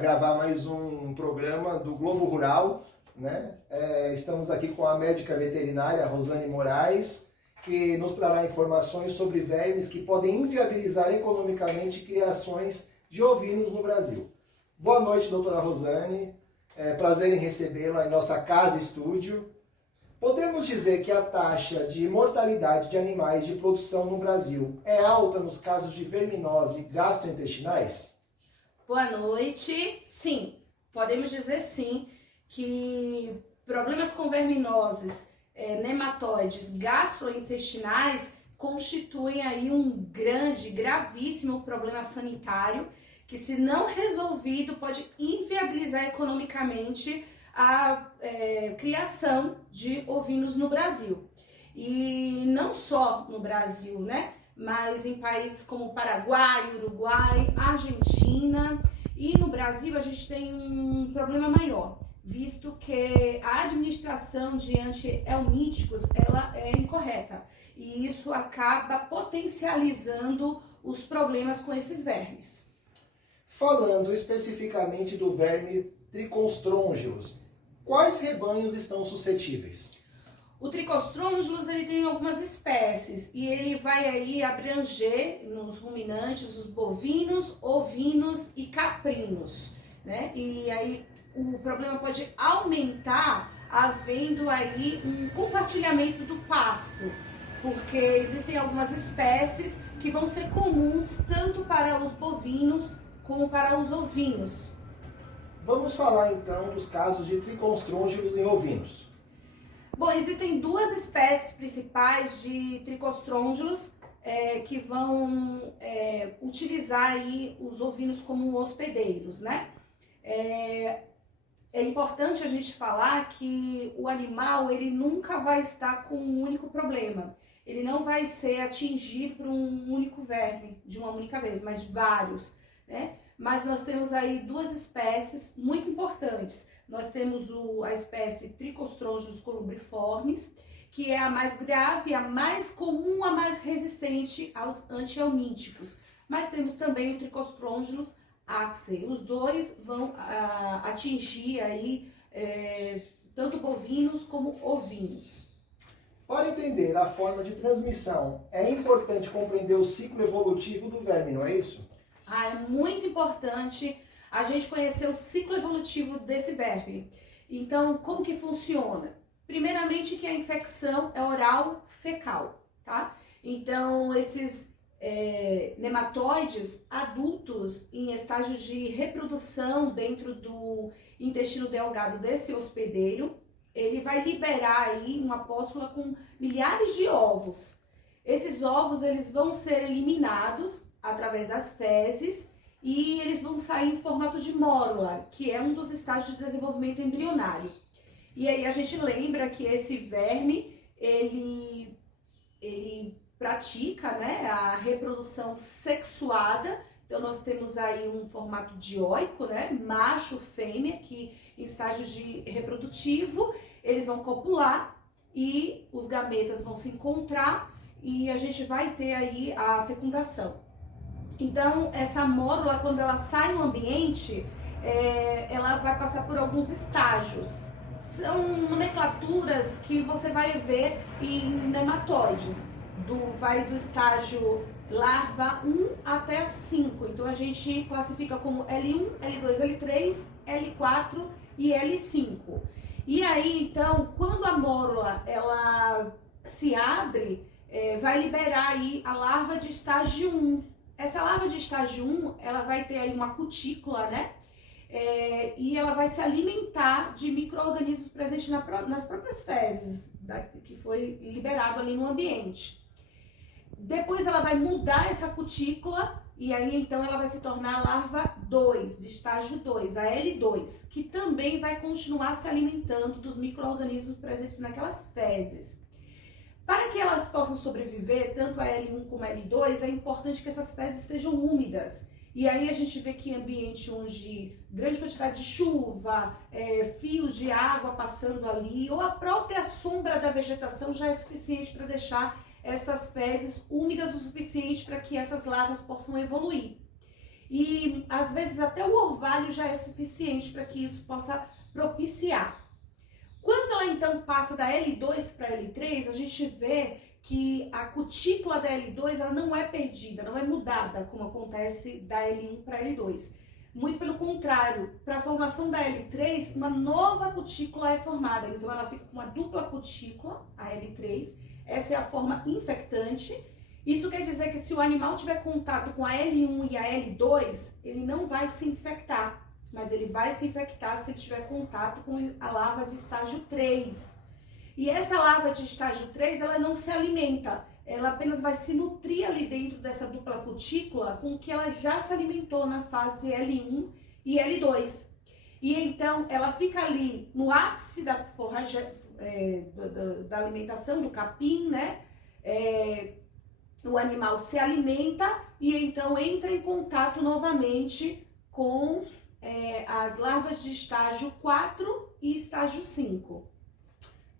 gravar mais um programa do Globo Rural, né? Estamos aqui com a médica veterinária Rosane Moraes, que nos trará informações sobre vermes que podem inviabilizar economicamente criações de ovinos no Brasil. Boa noite, doutora Rosane. Prazer em recebê-la em nossa casa estúdio. Podemos dizer que a taxa de mortalidade de animais de produção no Brasil é alta nos casos de verminose gastrointestinais? Boa noite. Sim, podemos dizer sim que problemas com verminoses, nematóides gastrointestinais constituem aí um grande, gravíssimo problema sanitário que, se não resolvido, pode inviabilizar economicamente a criação de ovinos no Brasil. E não só no Brasil, né? Mas em países como Paraguai, Uruguai, Argentina. E no Brasil a gente tem um problema maior, visto que a administração de antihelmínticos ela é incorreta. E isso acaba potencializando os problemas com esses vermes. Falando especificamente do verme Triconstrongylus, quais rebanhos estão suscetíveis? O Triconstrongylus ele tem algumas espécies e ele vai aí abranger nos ruminantes os bovinos, ovinos e caprinos, né? E aí o problema pode aumentar havendo aí um compartilhamento do pasto, porque existem algumas espécies que vão ser comuns tanto para os bovinos como para os ovinos. Vamos falar então dos casos de Triconstrongylus em ovinos. Bom, existem duas espécies principais de Triconstrongylus que vão utilizar aí os ovinos como hospedeiros, né? É importante a gente falar que o animal ele nunca vai estar com um único problema. Ele não vai ser atingido por um único verme de uma única vez, mas vários, né? Mas nós temos aí duas espécies muito importantes. Nós temos a espécie Triconstrongylus colubriformes, que é a mais grave, a mais comum, a mais resistente aos antihelmínticos. Mas temos também o Triconstrongylus axei. Os dois vão atingir aí tanto bovinos como ovinos. Para entender a forma de transmissão, é importante compreender o ciclo evolutivo do verme, não é isso? É muito importante a gente conhecer o ciclo evolutivo desse verme. Então, como que funciona? Primeiramente, que a infecção é oral fecal, tá? Então, esses nematóides adultos em estágio de reprodução dentro do intestino delgado desse hospedeiro, ele vai liberar aí uma póstula com milhares de ovos. Esses ovos, eles vão ser eliminados através das fezes e eles vão sair em formato de mórula, que é um dos estágios de desenvolvimento embrionário. E aí a gente lembra que esse verme, ele pratica, né, a reprodução sexuada. Então nós temos aí um formato dioico, né, macho, fêmea, que em estágio de reprodutivo, eles vão copular e os gametas vão se encontrar e a gente vai ter aí a fecundação. Então, essa mórula, quando ela sai no ambiente, ela vai passar por alguns estágios. São nomenclaturas que você vai ver em nematóides. Vai do estágio larva 1 até 5. Então, a gente classifica como L1, L2, L3, L4 e L5. E aí, então, quando a mórula ela se abre, vai liberar aí a larva de estágio 1. Essa larva de estágio 1, ela vai ter aí uma cutícula, né? E ela vai se alimentar de micro-organismos presentes nas próprias fezes, que foi liberado ali no ambiente. Depois ela vai mudar essa cutícula e aí então ela vai se tornar a larva 2, de estágio 2, a L2, que também vai continuar se alimentando dos micro-organismos presentes naquelas fezes. Para que elas possam sobreviver, tanto a L1 como a L2, é importante que essas fezes estejam úmidas. E aí a gente vê que em ambiente onde grande quantidade de chuva, fios de água passando ali, ou a própria sombra da vegetação já é suficiente para deixar essas fezes úmidas o suficiente para que essas larvas possam evoluir. e às vezes até o orvalho já é suficiente para que isso possa propiciar. Quando ela então passa da L2 para L3, a gente vê que a cutícula da L2 ela não é perdida, não é mudada, como acontece da L1 para L2. Muito pelo contrário, para a formação da L3, uma nova cutícula é formada. Então ela fica com uma dupla cutícula, a L3. Essa é a forma infectante. Isso quer dizer que se o animal tiver contato com a L1 e a L2, ele não vai se infectar, mas ele vai se infectar se ele tiver contato com a larva de estágio 3. E essa larva de estágio 3, ela não se alimenta, ela apenas vai se nutrir ali dentro dessa dupla cutícula com o que ela já se alimentou na fase L1 e L2. E então ela fica ali no ápice da forragem, da alimentação, do capim, né? O animal se alimenta e então entra em contato novamente com as larvas de estágio 4 e estágio 5.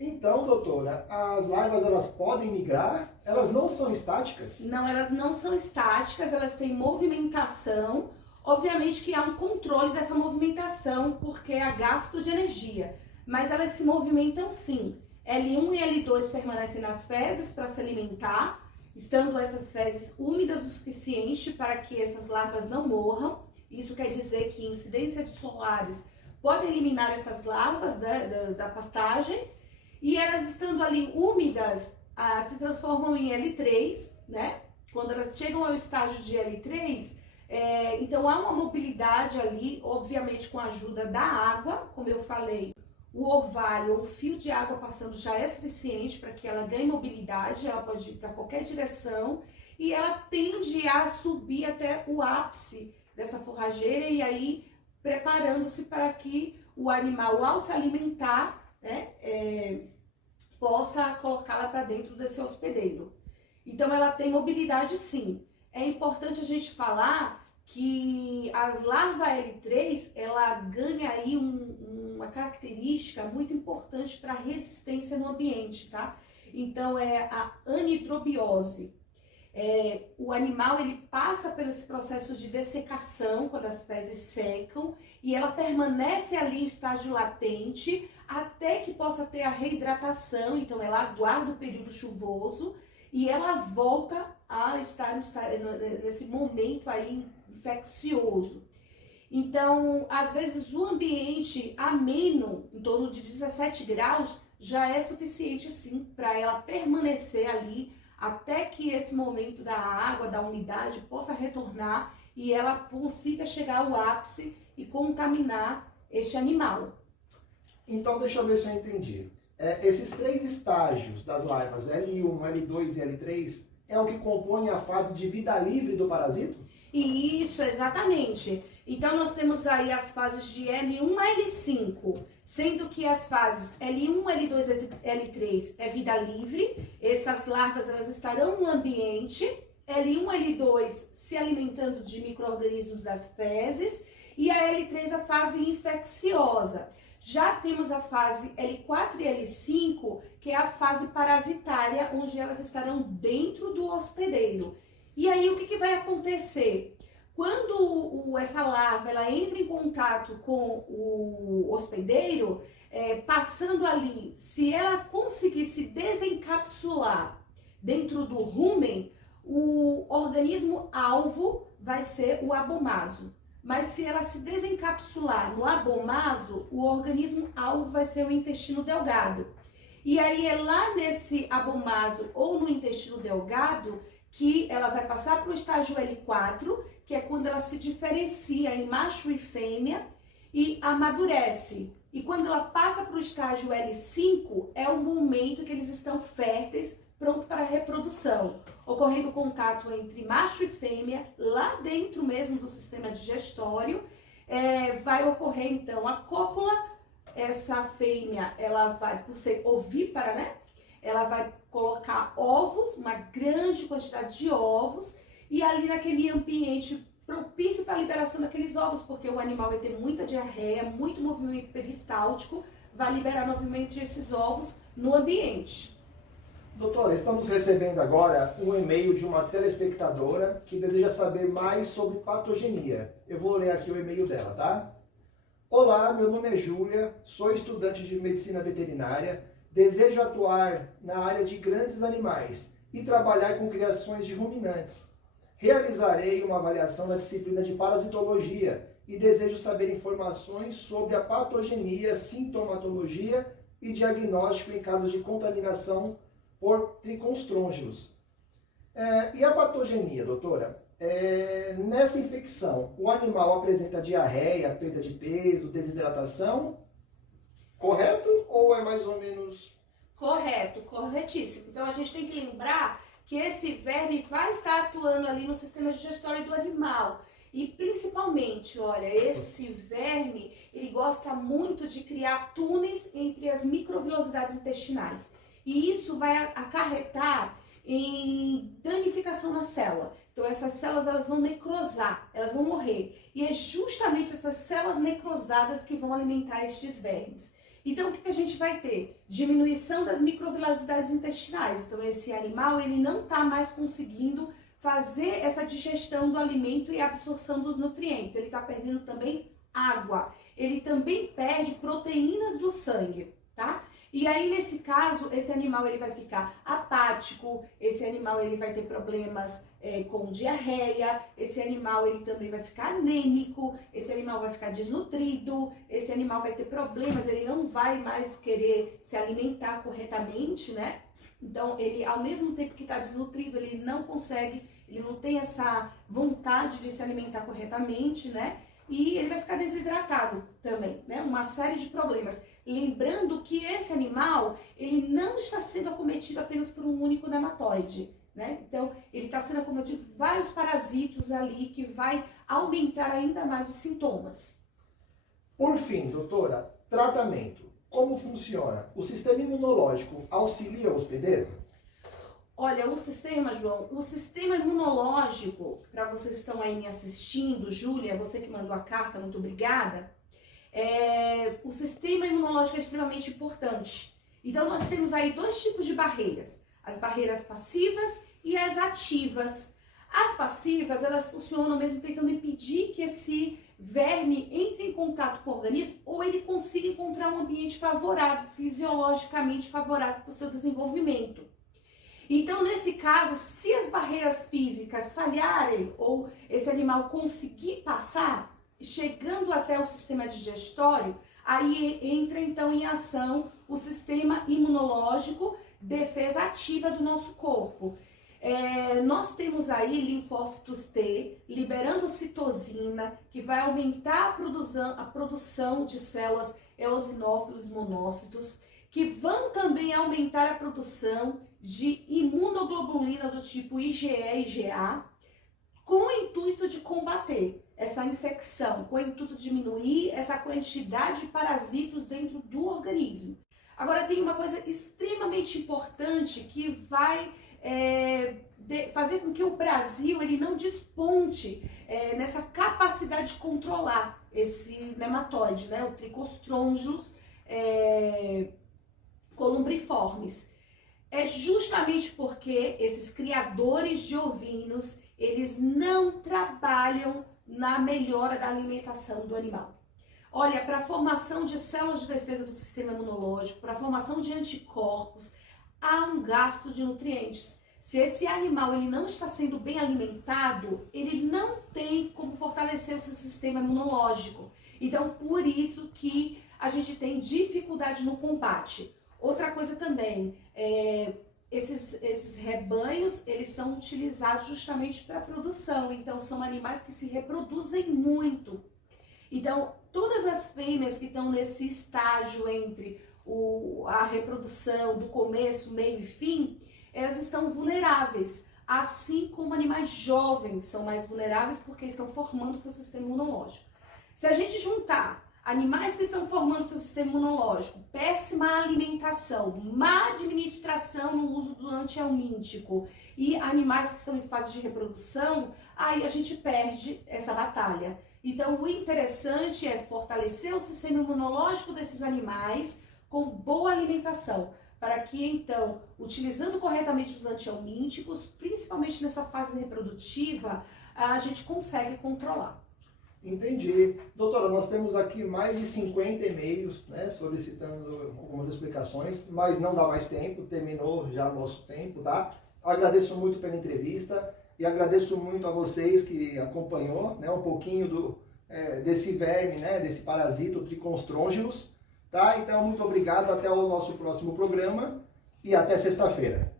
Então, doutora, as larvas elas podem migrar? Elas não são estáticas? Não, elas não são estáticas, elas têm movimentação. Obviamente que há um controle dessa movimentação, porque há gasto de energia. Mas elas se movimentam sim. L1 e L2 permanecem nas fezes para se alimentar, estando essas fezes úmidas o suficiente para que essas larvas não morram. Isso quer dizer que incidência de solares pode eliminar essas larvas da pastagem. E elas estando ali úmidas, se transformam em L3, né? Quando elas chegam ao estágio de L3, então há uma mobilidade ali, obviamente com a ajuda da água, como eu falei, o orvalho ou o fio de água passando já é suficiente para que ela ganhe mobilidade, ela pode ir para qualquer direção e ela tende a subir até o ápice dessa forrageira e aí preparando-se para que o animal, ao se alimentar, né, possa colocá-la para dentro desse hospedeiro. Então ela tem mobilidade sim. É importante a gente falar que a larva L3 ela ganha aí uma característica muito importante para a resistência no ambiente, tá? Então é a anitrobiose. O animal ele passa por esse processo de dessecação quando as fezes secam e ela permanece ali em estágio latente até que possa ter a reidratação. Então ela aguarda o período chuvoso e ela volta a estar nesse momento aí infeccioso. Então, às vezes o ambiente ameno, em torno de 17 graus, já é suficiente sim para ela permanecer ali até que esse momento da água, da umidade possa retornar e ela consiga chegar ao ápice e contaminar este animal. Então, deixa eu ver se eu entendi. Esses 3 estágios das larvas, L1, L2 e L3, é o que compõe a fase de vida livre do parasito? Isso, exatamente. Então, nós temos aí as fases de L1 a L5, sendo que as fases L1, L2 e L3 é vida livre, essas larvas elas estarão no ambiente, L1, L2 se alimentando de micro-organismos das fezes, e a L3 a fase infecciosa. Já temos a fase L4 e L5, que é a fase parasitária, onde elas estarão dentro do hospedeiro. E aí, o que vai acontecer? Quando essa larva ela entra em contato com o hospedeiro, passando ali, se ela conseguir se desencapsular dentro do rumen, o organismo alvo vai ser o abomaso. Mas se ela se desencapsular no abomaso, o organismo alvo vai ser o intestino delgado. E aí é lá nesse abomaso ou no intestino delgado que ela vai passar para o estágio L4, que é quando ela se diferencia em macho e fêmea e amadurece. E quando ela passa para o estágio L5, é o momento que eles estão férteis, pronto para a reprodução, ocorrendo contato entre macho e fêmea, lá dentro mesmo do sistema digestório. Vai ocorrer então a cópula, essa fêmea, ela vai, por ser ovípara, né? Ela vai colocar ovos, uma grande quantidade de ovos, e ali naquele ambiente propício para a liberação daqueles ovos, porque o animal vai ter muita diarreia, muito movimento peristáltico, vai liberar novamente esses ovos no ambiente. Doutora, estamos recebendo agora um e-mail de uma telespectadora que deseja saber mais sobre patogenia. Eu vou ler aqui o e-mail dela, tá? Olá, meu nome é Júlia, sou estudante de medicina veterinária, desejo atuar na área de grandes animais e trabalhar com criações de ruminantes. Realizarei uma avaliação na disciplina de parasitologia e desejo saber informações sobre a patogenia, sintomatologia e diagnóstico em casos de contaminação por triconstrôngilos. E a patogenia, doutora? Nessa infecção, o animal apresenta diarreia, perda de peso, desidratação, correto? Ou é mais ou menos... Correto, corretíssimo. Então a gente tem que lembrar que esse verme vai estar atuando ali no sistema digestório do animal. E principalmente, olha, esse verme, ele gosta muito de criar túneis entre as microvilosidades intestinais. E isso vai acarretar em danificação na célula. Então essas células elas vão necrosar, elas vão morrer. E é justamente essas células necrosadas que vão alimentar estes vermes. Então o que a gente vai ter? Diminuição das microvilosidades intestinais. Então esse animal ele não está mais conseguindo fazer essa digestão do alimento e absorção dos nutrientes. Ele está perdendo também água. Ele também perde proteínas do sangue, tá? E aí, nesse caso, esse animal ele vai ficar apático, esse animal ele vai ter problemas com diarreia, esse animal ele também vai ficar anêmico, esse animal vai ficar desnutrido, esse animal vai ter problemas, ele não vai mais querer se alimentar corretamente, né? Então, ele, ao mesmo tempo que está desnutrido, ele não consegue, ele não tem essa vontade de se alimentar corretamente, né? E ele vai ficar desidratado também, né? Uma série de problemas. Lembrando que esse animal, ele não está sendo acometido apenas por um único nematóide, né? Então, ele está sendo acometido por vários parasitos ali que vai aumentar ainda mais os sintomas. Por fim, doutora, tratamento. Como funciona? O sistema imunológico auxilia o hospedeiro? Olha, o sistema, João, o sistema imunológico, para vocês que estão aí me assistindo, Júlia, você que mandou a carta, muito obrigada. O sistema imunológico é extremamente importante. Então, nós temos aí dois tipos de barreiras. As barreiras passivas e as ativas. As passivas, elas funcionam mesmo tentando impedir que esse verme entre em contato com o organismo ou ele consiga encontrar um ambiente favorável, fisiologicamente favorável para o seu desenvolvimento. Então, nesse caso, se as barreiras físicas falharem ou esse animal conseguir passar, chegando até o sistema digestório, aí entra então em ação o sistema imunológico, defesa ativa do nosso corpo. Nós temos aí linfócitos T, liberando citosina, que vai aumentar a produção de células eosinófilos monócitos, que vão também aumentar a produção de imunoglobulina do tipo IgE e IgA, com o intuito de combater essa infecção, com o intuito de diminuir essa quantidade de parasitos dentro do organismo. Agora tem uma coisa extremamente importante que vai fazer com que o Brasil ele não desponte nessa capacidade de controlar esse nematóide, né, o Tricostrongylus columbriformes. É justamente porque esses criadores de ovinos, eles não trabalham na melhora da alimentação do animal. Olha, para a formação de células de defesa do sistema imunológico, para a formação de anticorpos, há um gasto de nutrientes. Se esse animal ele não está sendo bem alimentado, ele não tem como fortalecer o seu sistema imunológico. Então, por isso que a gente tem dificuldade no combate. Outra coisa também, esses rebanhos, eles são utilizados justamente para produção. Então, são animais que se reproduzem muito. Então, todas as fêmeas que estão nesse estágio entre a reprodução do começo, meio e fim, elas estão vulneráveis. Assim como animais jovens são mais vulneráveis porque estão formando o seu sistema imunológico. Se a gente juntar animais que estão formando o seu sistema imunológico, péssima alimentação, má administração no uso do antihelmíntico e animais que estão em fase de reprodução, aí a gente perde essa batalha. Então, o interessante é fortalecer o sistema imunológico desses animais com boa alimentação, para que então, utilizando corretamente os antihelmínticos, principalmente nessa fase reprodutiva, a gente consegue controlar. Entendi. Doutora, nós temos aqui mais de 50 e-mails, né, solicitando algumas explicações, mas não dá mais tempo, terminou já o nosso tempo, tá? Agradeço muito pela entrevista e agradeço muito a vocês que acompanhou, né, um pouquinho desse verme, né, desse parasita, o Triconstrongylus, tá? Então, muito obrigado, até o nosso próximo programa e até sexta-feira.